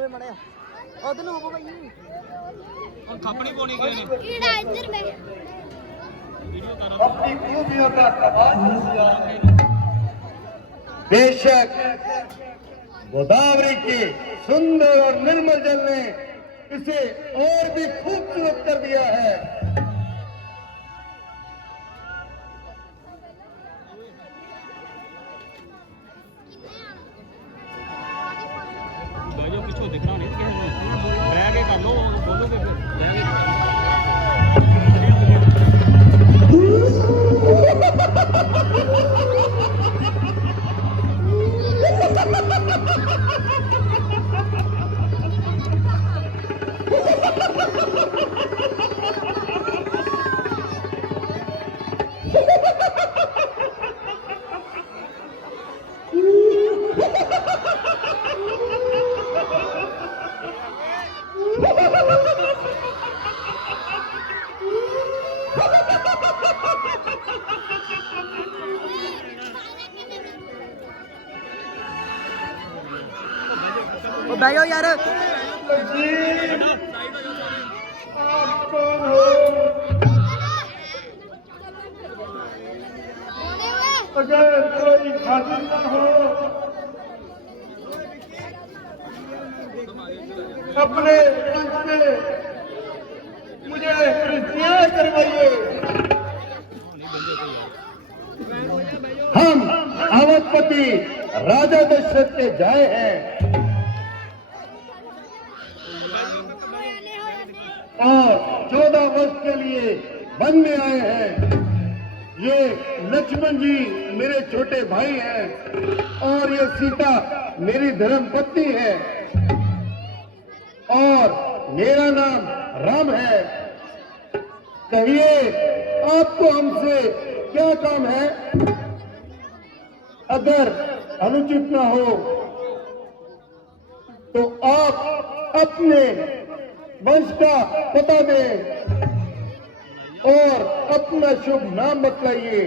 ਹੋਵੇ ਮੜਿਆ ਉਧਰ ਨੂੰ ਹੋਵੇ ਭਾਈ और खपड़ी कोनी के ने कीड़ा इधर में वीडियो कर अपनी खूबियों का तमाशा किया है। बेशक गोदावरी के सुंदर और निर्मल जल ने इसे और भी खूबसूरत कर दिया है। भाइयों पीछे दिख रहा नहीं किसी को बैग के कर लो बोलोगे फिर बैग के ओ बैठ जाओ यार अगर कोई हाजिर न हो अपने मंच पे मुझे कृष्णा करवाइए। हम अवधपति राजा दशरथ के जाए हैं और 14 वर्ष के लिए वन में आए हैं। ये लक्ष्मण जी मेरे छोटे भाई हैं और ये सीता मेरी धर्म पत्नी है और मेरा नाम राम है। कहिए आपको हमसे क्या काम है? अगर अनुचित ना हो तो आप अपने वंश का पता दें और अपना शुभ नाम बतलाइए।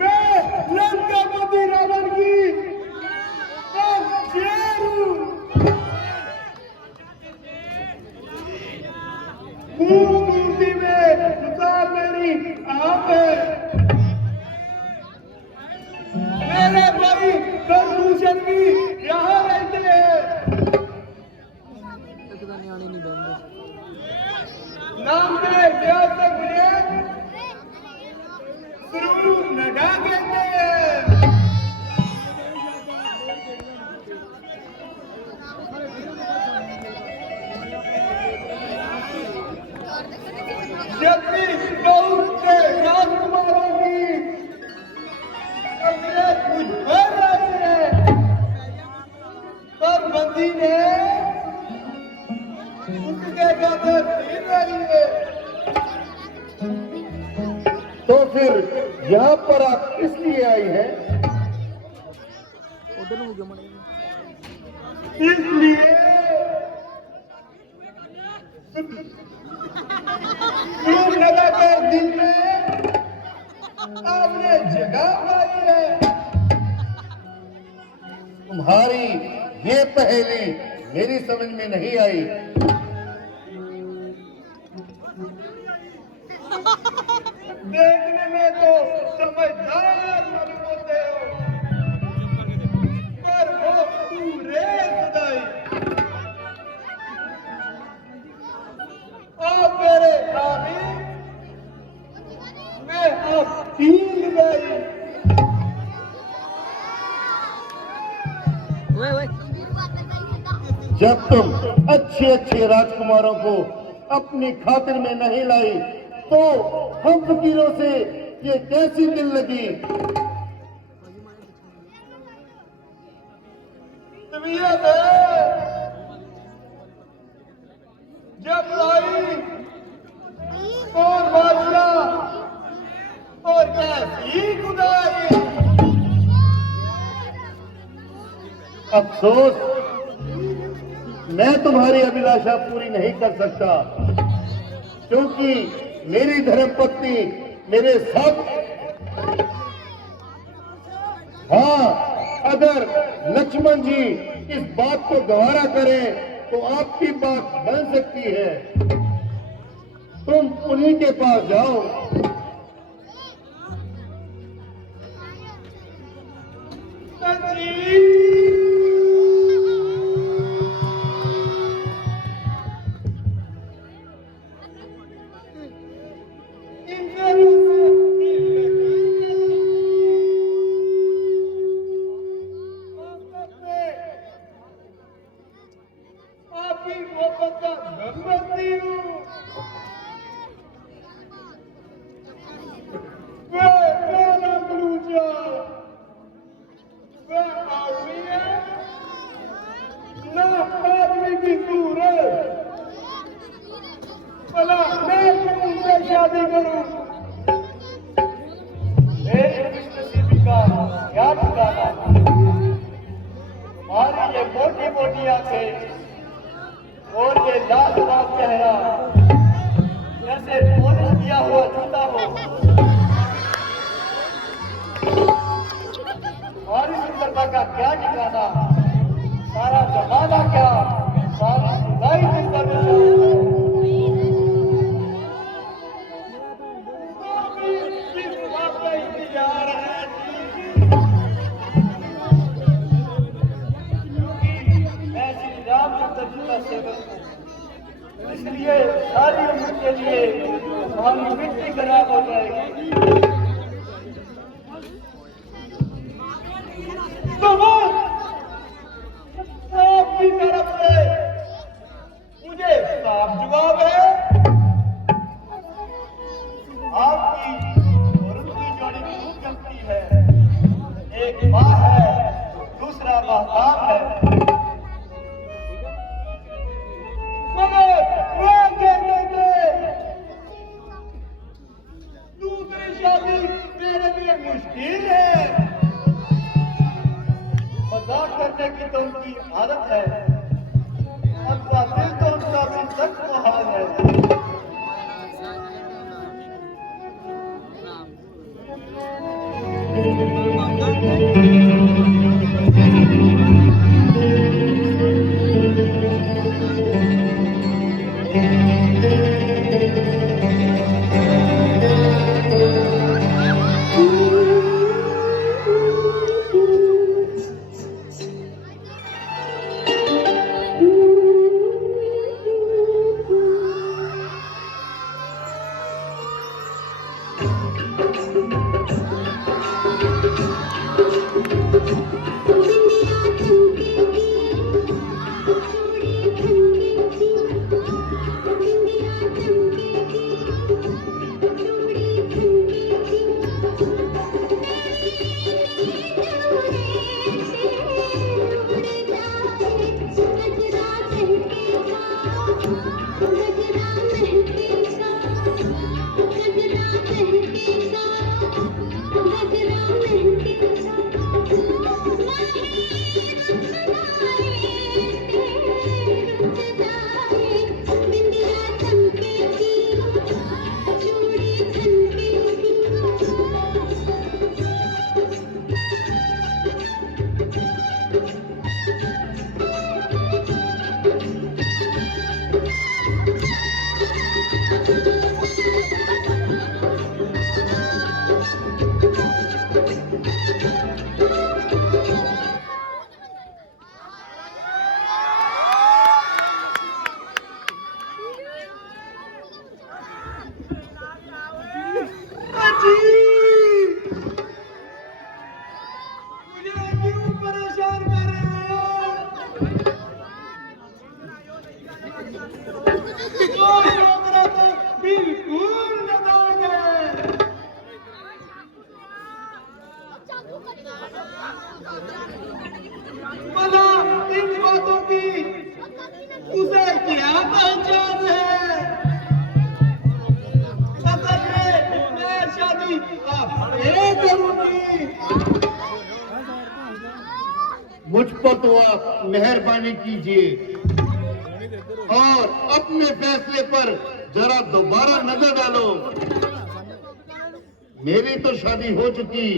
मैं लंकापति रावण की शेर हूं। मूर्ति में सुधार मेरी आप है। मेरे भाई प्रभूषण भी यहाँ रहते हैं। ਨਿਆਣੇ ਨਹੀਂ ਬੈਠਦੇ नाम में क्या सकते शुरू लगा देते हैं। जब भी बहुत से राजकुमारों की अपने कुछ भर रहे हैं पर बंदी ने उसके गदर छीन रही है। तो फिर यहाँ पर आप इसलिए आई हैं? ਉਧਰ ਨੂੰ ਹੋ ਗਿਆ ਮੜਿਆ इसलिए धूप लगाकर दिन में आपने जगह पाई है। तुम्हारी ये पहेली मेरी समझ में नहीं आई। देखने में तो समझदार मालूम होते हो पर हो पूरे सदाई। आप मेरे स्वामी मैं आप तीन गई। ओए ओए जब तुम अच्छे अच्छे राजकुमारों को अपनी खातिर में नहीं लाई तो हम फकीरों से ये कैसी दिल लगी? तबीयत है जब लाई कौन बादशाह और कैसी खुदाई। अफसोस मैं तुम्हारी अभिलाषा पूरी नहीं कर सकता क्योंकि मेरी धर्मपत्नी मेरे साथ। हाँ, अगर लक्ष्मण जी इस बात को गवारा करें तो आपकी बात बन सकती है। तुम उन्हीं के पास जाओ। आपकी मोहब्बत का धन्यवादी हूँ। आदमी है ना आदमी की सूरत। भला मैं उनसे शादी करूं, मेरी का क्या ठिकाना। हमारी ये मोटी मोटी आंखें और ये लाजवाब चेहरा जैसे पॉलिश किया हुआ जूता हो। हमारी सुंदरता का क्या ठिकाना, सारा जमाना क्या, सारी खुदाई तुम पर इंतजार है। मैं श्री रामचंद्र जी का सेवक हूँ, इसलिए सारी उम्र के लिए हमारी मिट्टी खराब हो जाएगी। आपकी तरफ से मुझे साफ जवाब है। आपकी और उनकी जोड़ी खूब जमती है। एक माँ है, दूसरा महताब है। मगर वो कहते थे दूसरी शादी मेरे लिए मुश्किल है। मजाक करने की तो उनकी आदत है, अपना दिल तो उनका भी सख्त मुहाल है। इन बातों की उसे क्या पहचान है। असल में मैं शादी आपसे करूंगी। मुझ पर तो आप मेहरबानी कीजिए और अपने फैसले पर जरा दोबारा नजर डालो। मेरी तो शादी हो चुकी,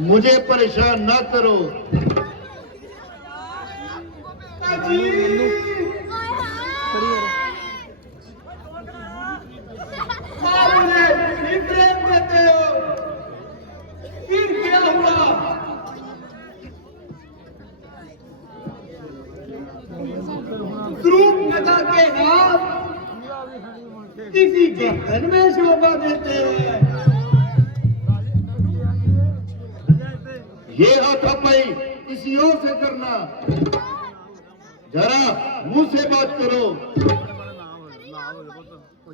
मुझे परेशान ना करो। फिर क्या हुआ? रूप लगा के हाथ किसी गर्दन में शोभा देते हैं। ये हाथापाई किसी और से करना, जरा मुंह से बात करो।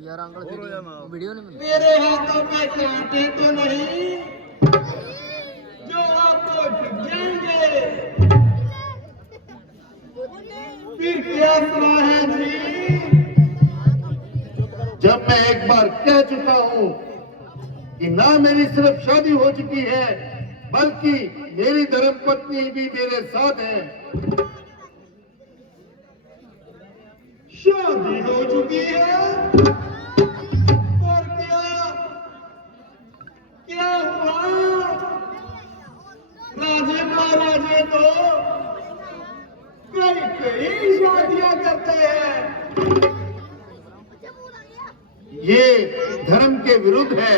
यार अंकल वीडियो नहीं मेरे हाथों में कांटे तो नहीं जो आपको झुक जाएंगे। फिर क्या सलाह है जी? जब मैं एक बार कह चुका हूं कि ना मेरी सिर्फ शादी हो चुकी है, बल्कि मेरी धर्मपत्नी भी मेरे साथ है। शादी हो चुकी है और क्या हुआ? राजे महाराजे तो कई शादियां करते हैं। ये धर्म के विरुद्ध है।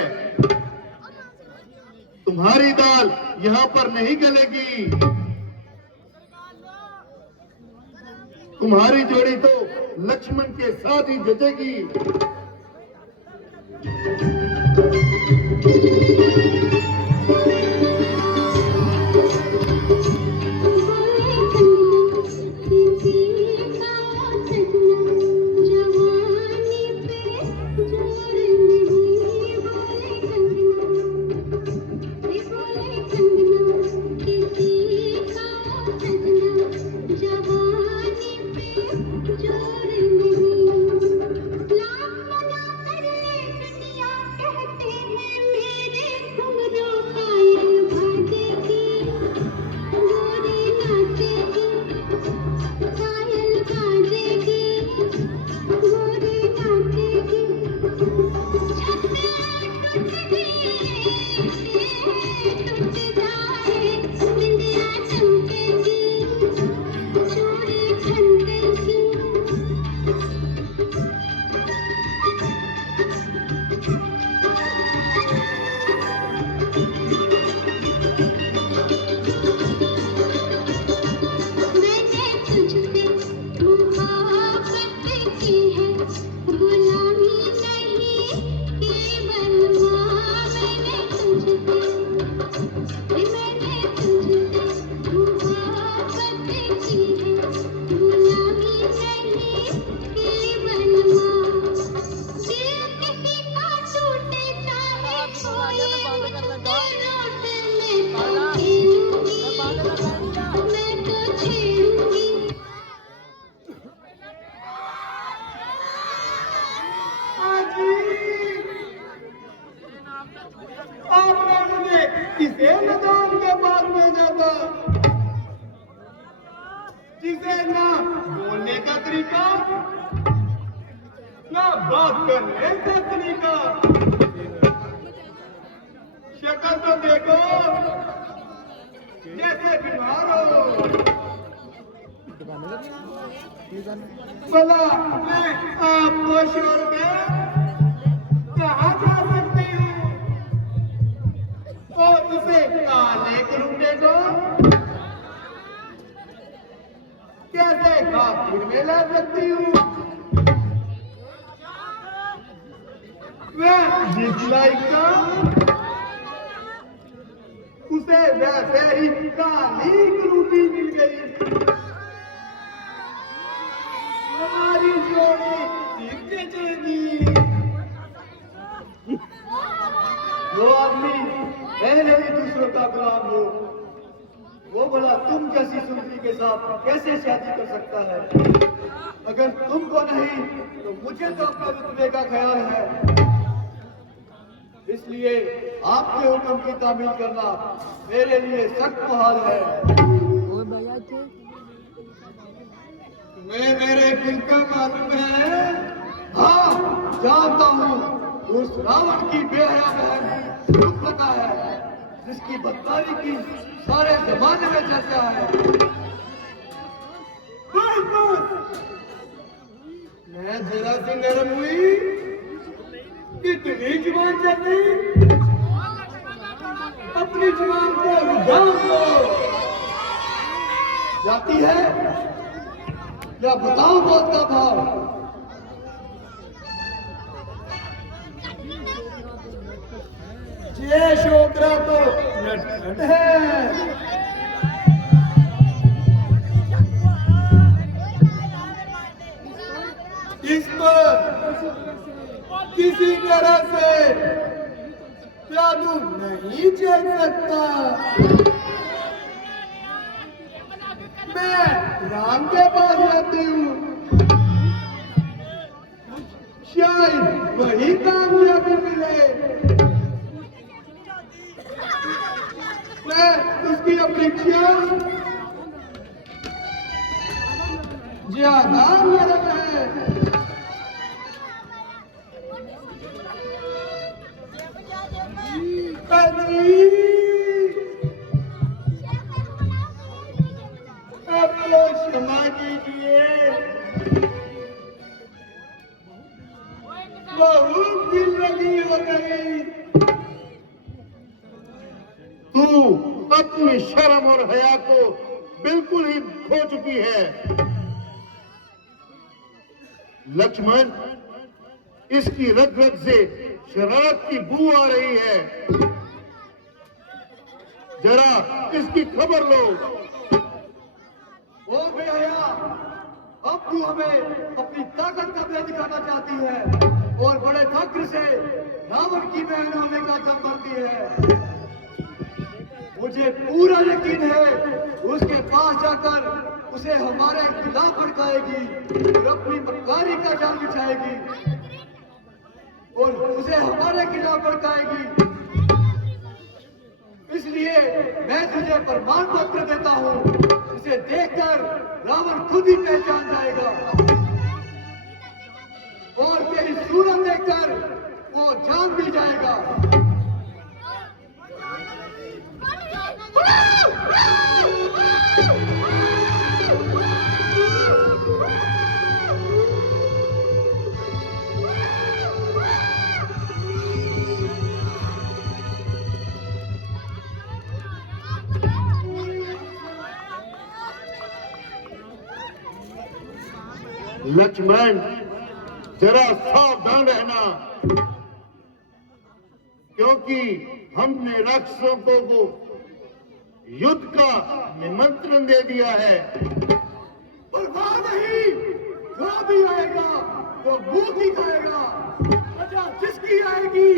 तुम्हारी दाल यहाँ पर नहीं गलेगी। तुम्हारी जोड़ी तो लक्ष्मण के साथ ही जचेगी। किसे मैदान के बाद में जाता, जिसे ना बोलने का तरीका ना बात करने का तरीका। शक्ल तो देखो जैसे बीमार हो। भला मैं आपको छोड़ के कहाँ जा सकती हूँ? और उसे काले करूंगे को कैसे काफिर में ला सकती हूँ? मैं जिस लायक का उसे वैसे ही काली करूंगी मिल गई। हमारी जोड़ी फिर जचेगी। वो आदमी पहले ही दूसरों का गुलाम हो, वो बोला तुम जैसी सुंदरी के साथ कैसे शादी कर सकता है? अगर तुमको नहीं तो मुझे तो अपने रुतबे का ख्याल है, इसलिए आपके हुक्म की तामील करना मेरे लिए सख्त मुहाल है। तुम्हें मेरे दिल का मालूम है? हाँ जानता हूँ, उस रावण की बेहया बहन रुपता है, जिसकी बदकारी की सारे जमाने में चर्चा है। मैं जरा सी नरम हुई, कितनी जुबान चलती, अपनी जुबान को विधान को जाती है या बताओ मौत का भाव। ये छोकरा तो नटखट है, इस पर किसी तरह से जादू नहीं चल सकता। मैं राम के पास जाती हूँ, शायद वही कामयाबी मिले। मैं उसकी अपेक्षा ज्यादा नरम है। आपको क्षमा कीजिए, बहुत दिल लगी हो गई। तू अपनी शर्म और हया को बिल्कुल ही खो चुकी है। लक्ष्मण, इसकी रग रग से शराब की बू आ रही है, जरा इसकी खबर लो। ओ बेहया, अब तू हमें अपनी ताकत का भेद दिखाना चाहती है और बड़े फक्र से रावण की बहन होने का दम भरती है। मुझे पूरा यकीन है उसके पास जाकर उसे हमारे खिलाफ भड़काएगी और अपनी मक्कारी का जाल बिछाएगी और उसे हमारे खिलाफ भड़काएगी। इसलिए मैं तुझे प्रमाण पत्र देता हूँ, इसे देखकर रावण खुद ही पहचान जाएगा और तेरी सूरत देखकर वो जान भी जाएगा। लक्ष्मण, जरा सावधान रहना, क्योंकि हमने राक्षसों को वो युद्ध का निमंत्रण दे दिया है। परवाह नहीं, जो भी आएगा वो मुंह दिखाएगा। वजह जिसकी आएगी